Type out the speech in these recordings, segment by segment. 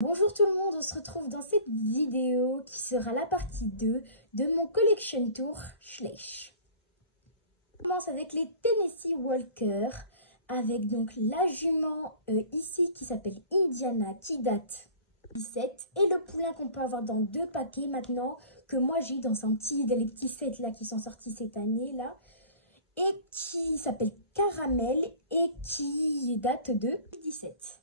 Bonjour tout le monde, on se retrouve dans cette vidéo qui sera la partie 2 de mon collection tour Schleich. On commence avec les Tennessee Walker, avec donc la jument ici qui s'appelle Indiana qui date 17 et le poulain qu'on peut avoir dans 2 paquets maintenant que moi j'ai dans les petits sets là qui sont sortis cette année là et qui s'appelle Caramel et qui date de 17.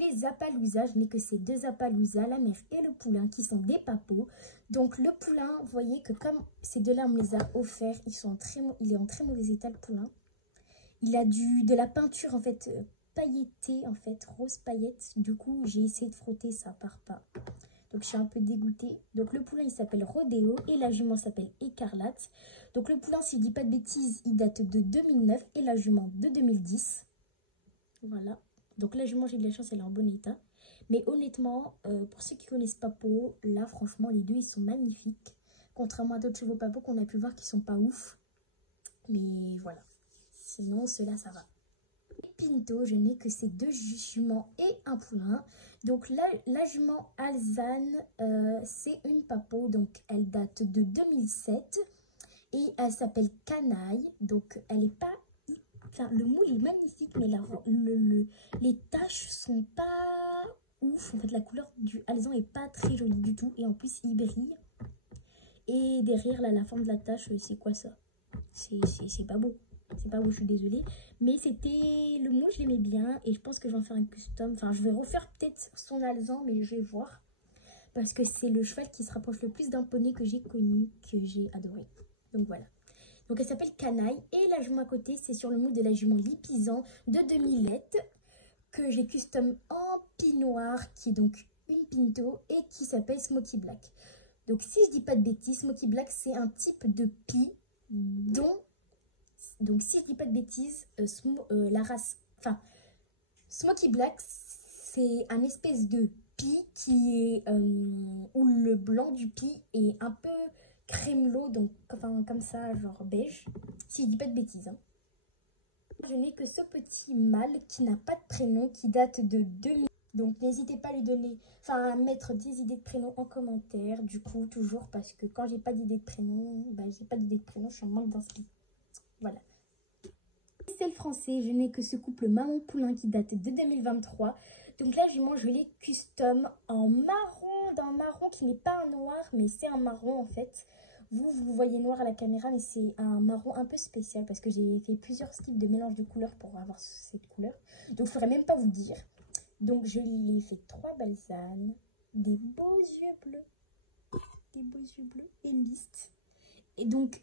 Les Appaloosa, je n'ai que ces 2 Appaloosa, la mère et le poulain, qui sont des papots. Donc le poulain, vous voyez que comme ces 2-là, on me les a offerts, il est en très mauvais état, le poulain. Il a de la peinture, en fait, pailletée, en fait, rose paillette. Du coup, j'ai essayé de frotter, ça part pas. Donc je suis un peu dégoûtée. Donc le poulain, il s'appelle Rodeo et la jument s'appelle Écarlate. Donc le poulain, si je dis pas de bêtises, il date de 2009 et la jument de 2010. Voilà. Donc la jument, j'ai de la chance, elle est en bon état. Mais honnêtement, pour ceux qui connaissent Papo, là franchement les 2 ils sont magnifiques. Contrairement à d'autres chevaux Papo qu'on a pu voir qui sont pas ouf. Mais voilà. Sinon ceux-là ça va. Pinto, je n'ai que ces 2 juments et un poulain. Donc la jument Alzane, c'est une Papo. Donc elle date de 2007. Et elle s'appelle Canaille. Donc elle n'est pas... Enfin, le moule est magnifique, mais les taches sont pas ouf. En fait, la couleur du alezan est pas très jolie du tout. Et en plus, il brille. Et derrière, là, la forme de la tache, c'est quoi ça? C'est pas beau. C'est pas beau, je suis désolée. Mais c'était... Le moule, je l'aimais bien. Et je pense que je vais en faire un custom. Enfin, je vais refaire peut-être son alezan, mais je vais voir. Parce que c'est le cheval qui se rapproche le plus d'un poney que j'ai connu, que j'ai adoré. Donc voilà. Donc elle s'appelle Canaille et la jument à côté c'est sur le moule de la jument Lipizzan de 2000 que j'ai custom en pie noir qui est donc une pinto et qui s'appelle Smoky Black. Donc si je dis pas de bêtises, Smoky Black c'est un type de pie dont, donc si je dis pas de bêtises, la race, enfin Smoky Black c'est un espèce de pie qui est, où le blanc du pie est un peu crémelo, donc enfin, comme ça, genre beige, si je dis pas de bêtises. Hein. Je n'ai que ce petit mâle qui n'a pas de prénom, qui date de 2000. Donc n'hésitez pas à lui donner, enfin à mettre des idées de prénom en commentaire, du coup, toujours, parce que quand j'ai pas d'idée de prénom, bah j'ai pas d'idée de prénom, je suis en manque d'inspi. Voilà. C'est le français, je n'ai que ce couple maman-poulain qui date de 2023. Donc là, je l'ai custom en marron, d'un marron qui n'est pas un noir, mais c'est un marron en fait. Vous voyez noir à la caméra, mais c'est un marron un peu spécial parce que j'ai fait plusieurs styles de mélange de couleurs pour avoir cette couleur. Donc je ne saurais même pas vous dire. Donc je l'ai fait 3 balsanes, des beaux yeux bleus, et une liste. Et donc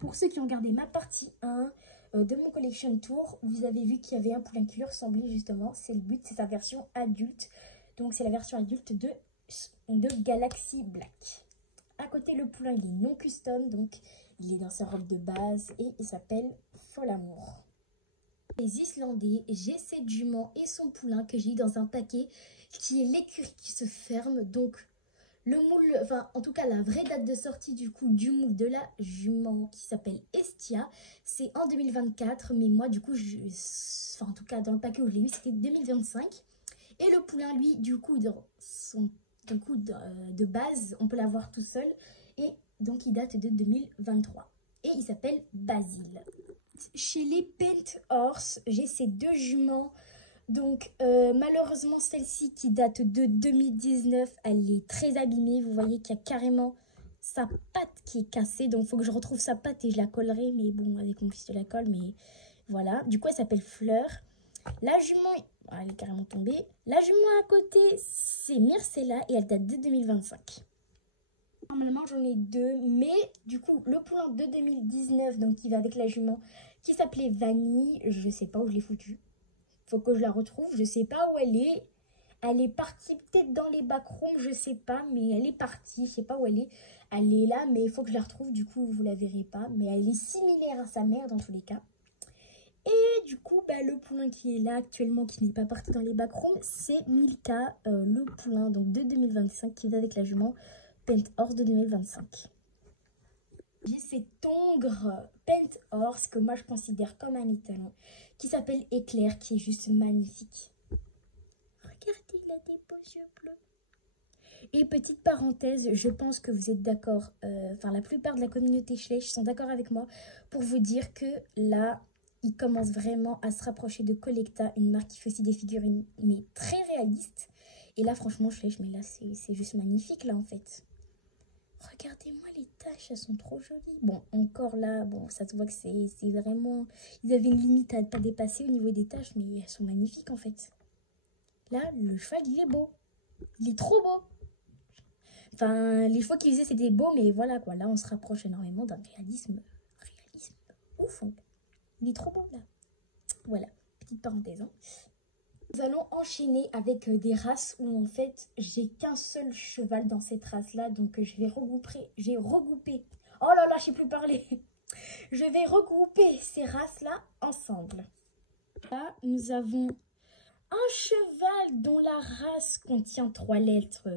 pour ceux qui ont regardé ma partie 1 de mon collection tour, vous avez vu qu'il y avait un poulain qui lui ressemblait justement. C'est le but, c'est sa version adulte. Donc c'est la version adulte de Galaxy Black. À côté, le poulain, il est non custom, donc il est dans sa robe de base et il s'appelle Folamour. Les Islandais, j'ai cette jument et son poulain que j'ai dans un paquet qui est l'écurie qui se ferme. Donc le moule, enfin en tout cas la vraie date de sortie du coup du moule de la jument qui s'appelle Estia, c'est en 2024. Mais moi du coup, enfin en tout cas dans le paquet où je l'ai eu, c'était 2025. Et le poulain, lui, du coup, de base, on peut l'avoir tout seul. Et donc, il date de 2023. Et il s'appelle Basile. Chez les Paint Horse, j'ai ces 2 juments. Donc, malheureusement, celle-ci qui date de 2019, elle est très abîmée. Vous voyez qu'il y a carrément sa patte qui est cassée. Donc, il faut que je retrouve sa patte et je la collerai. Mais bon, avec mon fils, je la colle. Mais voilà. Du coup, elle s'appelle Fleur. La jument, elle est carrément tombée. La jument à côté, c'est Myrcella et elle date de 2025. Normalement, j'en ai 2, mais du coup, le poulain de 2019, donc qui va avec la jument, qui s'appelait Vanille, je sais pas où je l'ai foutue. Faut que je la retrouve, je sais pas où elle est. Elle est partie peut-être dans les backrooms, je sais pas, mais elle est partie, je sais pas où elle est. Elle est là, mais il faut que je la retrouve, du coup, vous la verrez pas. Mais elle est similaire à sa mère dans tous les cas. Et du coup, bah, le poulain qui est là actuellement, qui n'est pas parti dans les backrooms, c'est Milka, le poulain donc de 2025 qui va avec la jument Paint Horse de 2025. J'ai cet ongre Paint Horse que moi je considère comme un étalon, qui s'appelle Éclair, qui est juste magnifique. Regardez, il a des beaux yeux bleus. Et petite parenthèse, je pense que vous êtes d'accord, enfin la plupart de la communauté Schleich sont d'accord avec moi pour vous dire que là, il commence vraiment à se rapprocher de Collecta, une marque qui fait aussi des figurines, mais très réalistes. Et là, franchement, Schleich, mais là, c'est juste magnifique, là, en fait. Regardez-moi les taches, elles sont trop jolies. Bon, encore là, bon, ça se voit que c'est vraiment... Ils avaient une limite à ne pas dépasser au niveau des taches, mais elles sont magnifiques, en fait. Là, le cheval, il est beau. Il est trop beau. Enfin, les chevaux qu'ils faisaient, c'était beau, mais voilà, quoi. Là, on se rapproche énormément d'un réalisme ouf, hein. Il est trop beau, là. Voilà, petite parenthèse, hein. Nous allons enchaîner avec des races où en fait j'ai qu'un seul cheval dans cette race là, donc je vais regrouper. Oh là là, je sais plus parler. Je vais regrouper ces races là ensemble. Là, nous avons un cheval dont la race contient 3 lettres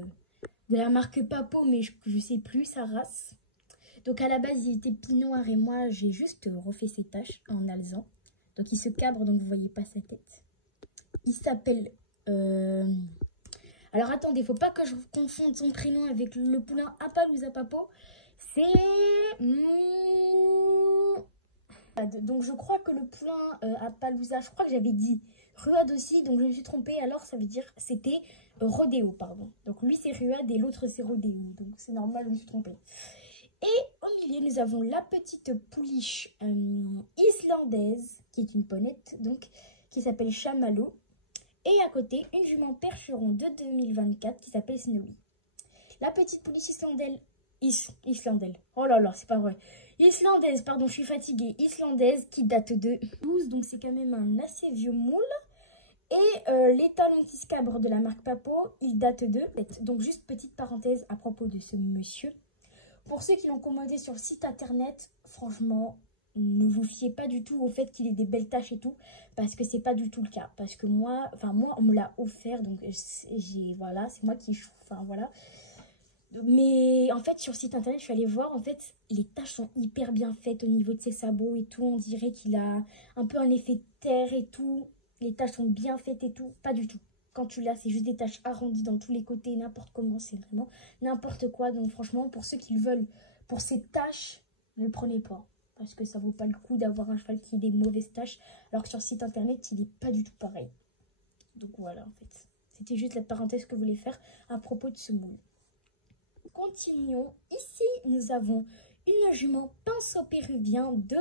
de la marque Papo, mais je sais plus sa race. Donc à la base il était pinoir et moi j'ai juste refait ses taches en alezan. Donc il se cabre, donc vous voyez pas sa tête. Il s'appelle... Alors attendez, faut pas que je confonde son prénom avec le poulain Appaloosa Papo. C'est... Donc je crois que le poulain Appaloosa, je crois que j'avais dit Ruade aussi, donc je me suis trompée. Alors ça veut dire c'était Rodéo, pardon. Donc lui c'est Ruade et l'autre c'est Rodéo. Donc c'est normal, je me suis trompée. Et au milieu, nous avons la petite pouliche islandaise, qui est une ponette, donc, qui s'appelle Chamallow. Et à côté, une jument percheron de 2024 qui s'appelle Snowy. La petite pouliche islandaise. Oh là là, c'est pas vrai. Islandaise, pardon, je suis fatiguée. Islandaise qui date de 12, donc c'est quand même un assez vieux moule. Et les talons qui se cabrent de la marque Papo, ils datent de... Donc juste petite parenthèse à propos de ce monsieur. Pour ceux qui l'ont commandé sur le site internet, franchement, ne vous fiez pas du tout au fait qu'il ait des belles taches et tout, parce que c'est pas du tout le cas. Parce que moi, on me l'a offert, donc voilà, c'est moi qui, enfin voilà. Mais en fait, sur le site internet, je suis allée voir, en fait, les taches sont hyper bien faites au niveau de ses sabots et tout. On dirait qu'il a un peu un effet terre et tout. Les taches sont bien faites et tout, pas du tout. Quand tu l'as, c'est juste des taches arrondies dans tous les côtés, n'importe comment, c'est vraiment n'importe quoi. Donc franchement, pour ceux qui le veulent, pour ces taches, ne le prenez pas. Parce que ça vaut pas le coup d'avoir un cheval qui ait des mauvaises taches, alors que sur le site internet, il n'est pas du tout pareil. Donc voilà, en fait. C'était juste la parenthèse que je voulais faire à propos de ce moule. Continuons. Ici, nous avons une jument pinceau péruvien de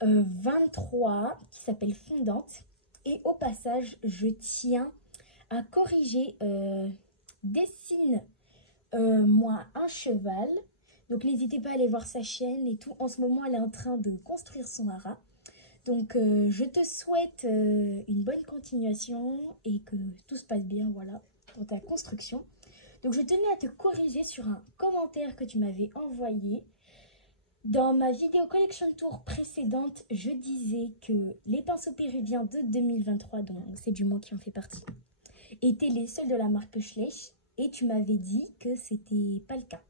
2023 qui s'appelle Fondante. Et au passage, je tiens à corriger Dessine-moi un cheval. Donc n'hésitez pas à aller voir sa chaîne et tout. En ce moment, elle est en train de construire son haras. Donc je te souhaite une bonne continuation et que tout se passe bien, voilà, dans ta construction. Donc je tenais à te corriger sur un commentaire que tu m'avais envoyé. Dans ma vidéo collection tour précédente, je disais que les pinceaux péruviens de 2023, donc c'est du moins qui en fait partie, étaient les seuls de la marque Schleich. Et tu m'avais dit que c'était pas le cas.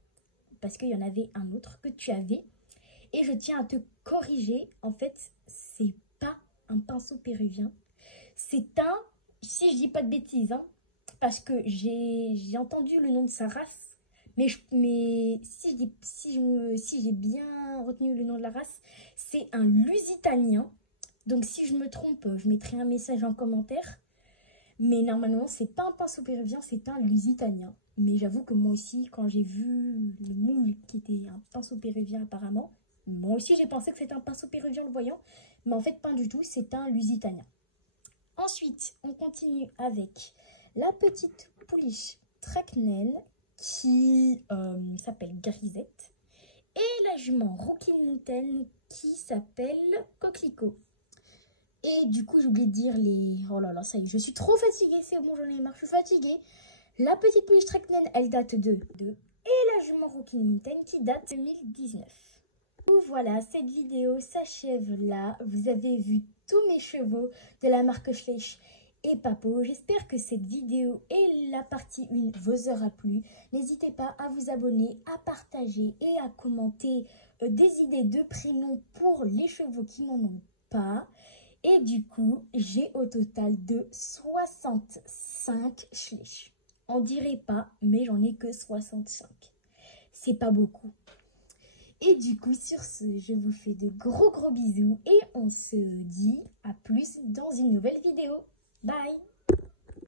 Parce qu'il y en avait un autre que tu avais. Et je tiens à te corriger. En fait, c'est pas un pinceau péruvien. C'est un, si je dis pas de bêtises, hein, parce que j'ai entendu le nom de sa race, mais si j'ai bien retenu le nom de la race, c'est un Lusitanien. Donc si je me trompe, je mettrai un message en commentaire. Mais normalement, c'est pas un pinceau péruvien, c'est un Lusitanien. Mais j'avoue que moi aussi, quand j'ai vu le moule qui était un pinceau péruvien apparemment, moi aussi j'ai pensé que c'était un pinceau péruvien le voyant, mais en fait pas du tout, c'est un Lusitanien. Ensuite, on continue avec la petite pouliche Traknen qui s'appelle Grisette et la jument Rookie Mountain qui s'appelle Coquelicot. Et du coup, j'ai oublié de dire les... Oh là là, ça y est, je suis trop fatiguée, c'est bon, j'en ai marre, je suis fatiguée. La petite pouliche Traknen, elle date de... Et la jument Rookie Mountain qui date de 2019. Voilà, cette vidéo s'achève là. Vous avez vu tous mes chevaux de la marque Schleich et Papo. J'espère que cette vidéo et la partie 1 vous aura plu. N'hésitez pas à vous abonner, à partager et à commenter des idées de prénoms pour les chevaux qui n'en ont pas. Et du coup, j'ai au total de 65 Schleich. On dirait pas, mais j'en ai que 65. C'est pas beaucoup. Et du coup, sur ce, je vous fais de gros bisous et on se dit à plus dans une nouvelle vidéo. Bye!